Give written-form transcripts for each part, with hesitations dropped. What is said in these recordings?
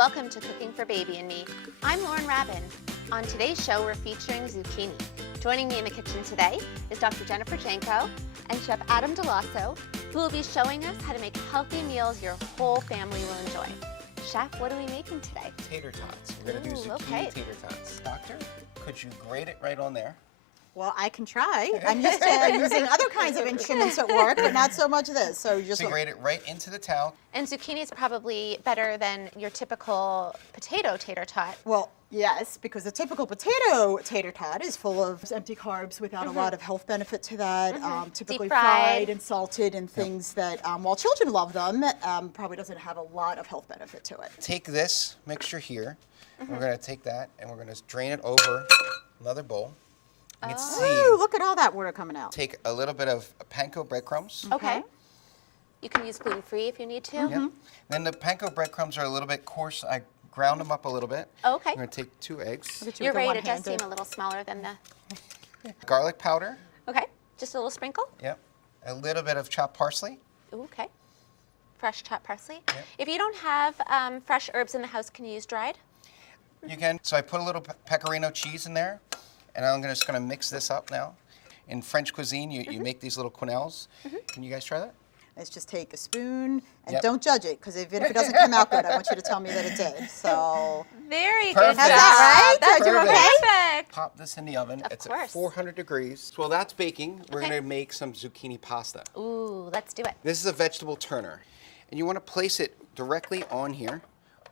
Welcome to Cooking for Baby and Me. I'm Lauren Rabin. On today's show, we're featuring zucchini. Joining me in the kitchen today is Dr. Jennifer Janko and Chef Adam Delosso, who will be showing us how to make healthy meals your whole family will enjoy. Chef, what are we making today? Tater tots. We're going to do zucchini tater tots. Doctor, could you grate it right on there? Well, I can try. I'm used to using other kinds of instruments at work, but not so much this. So just grate it right into the towel. And zucchini is probably better than your typical potato tater tot. Well, yes, because the typical potato tater tot is full of empty carbs without a lot of health benefit to that. Typically fried and salted and things that, while children love them, probably doesn't have a lot of health benefit to it. Take this mixture here. We're going to take that and we're going to drain it over another bowl. You can see, Ooh, look at all that water coming out. take a little bit of panko breadcrumbs. Okay. You can use gluten-free if you need to. Yep. Then the panko breadcrumbs are a little bit coarse. I ground them up a little bit. Okay. I'm going to take 2 eggs. You're right, it does seem a little smaller than the... Garlic powder. Okay, just a little sprinkle. Yep. A little bit of chopped parsley. Ooh, okay. Fresh chopped parsley. Yep. If you don't have fresh herbs in the house, can you use dried? You can. So I put a little pecorino cheese in there, and I'm just going to mix this up now. In French cuisine, you make these little quenelles. Can you guys try that? Let's just take a spoon and Yep. don't judge it, because if it doesn't come out good, I want you to tell me that it did. So, Very Perfect. good. How's that, right? That's Did you perfect. Pop this in the oven. Of It's course. at 400 degrees. Well, that's baking. We're Okay. going to make some zucchini pasta. Ooh, let's do it. This is a vegetable turner. And you want to place it directly on here,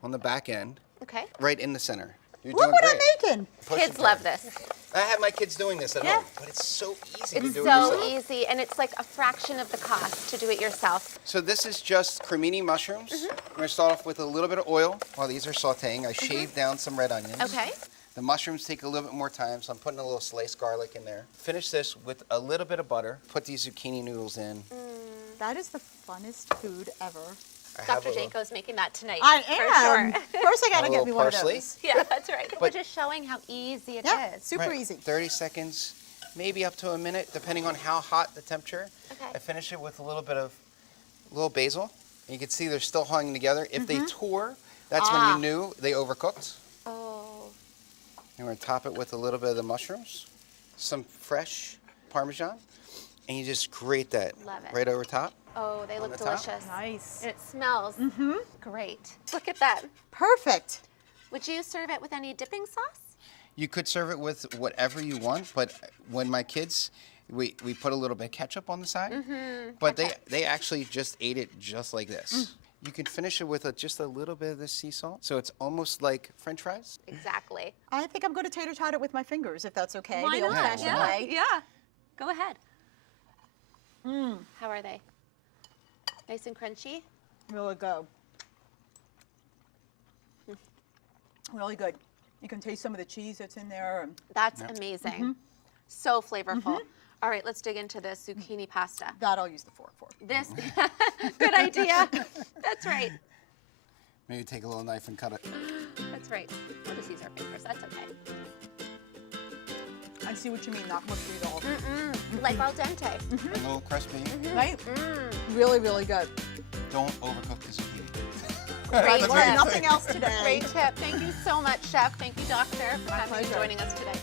on the back end, Okay. right in the center. You're look doing what great. I'm making. Push Kids it love down. this. I have my kids doing this at Yeah. home, but it's so easy to It's do it so yourself. easy, and it's like a fraction of the cost to do it yourself. So this is just cremini mushrooms. We're going to start off with a little bit of oil while these are sauteing. I shaved down some red onions. Okay. The mushrooms take a little bit more time, so I'm putting a little sliced garlic in there. Finish this with a little bit of butter. Put these zucchini noodles in. That is the funnest food ever. I have Dr. a little- Janko's making that tonight. I For am. sure. First, I gotta A get me little one of parsley. those. Yeah, that's right. We're But- just showing how easy it is. Yeah, super Right, easy. 30 seconds, maybe up to a minute, depending on how hot the temperature. Okay. I finish it with a little bit of basil. And you can see they're still hanging together. If they tore, that's when you knew they overcooked. Oh. And we're going to top it with a little bit of the mushrooms, some fresh Parmesan, and you just grate that Love it. right over top. Oh, they look the top? delicious. Nice. And it smells great. Look at that. Perfect. Would you serve it with any dipping sauce? You could serve it with whatever you want, but when my kids, we put a little bit of ketchup on the side, but they actually just ate it just like this. You can finish it with just a little bit of the sea salt, so it's almost like French fries. Exactly. I think I'm going to tater tot it with my fingers, if that's okay. Why the not? old-fashioned Yeah, way. yeah. Go ahead. How are they? Nice and crunchy? Really good. Really good. You can taste some of the cheese that's in there. And That's amazing. So flavorful. All right, let's dig into this zucchini pasta. that I'll use the fork for. This, good idea. That's right. Maybe take a little knife and cut it. That's right. We'll just use our fingers. That's okay. I see what you mean, not mushy at all. Like al dente. A little crispy. Right? Really, really good. Don't overcook the zucchini. Great I learned tip. nothing else today. Great tip. Thank you so much, Chef. Thank you, Doctor, for coming and pleasure. joining us today.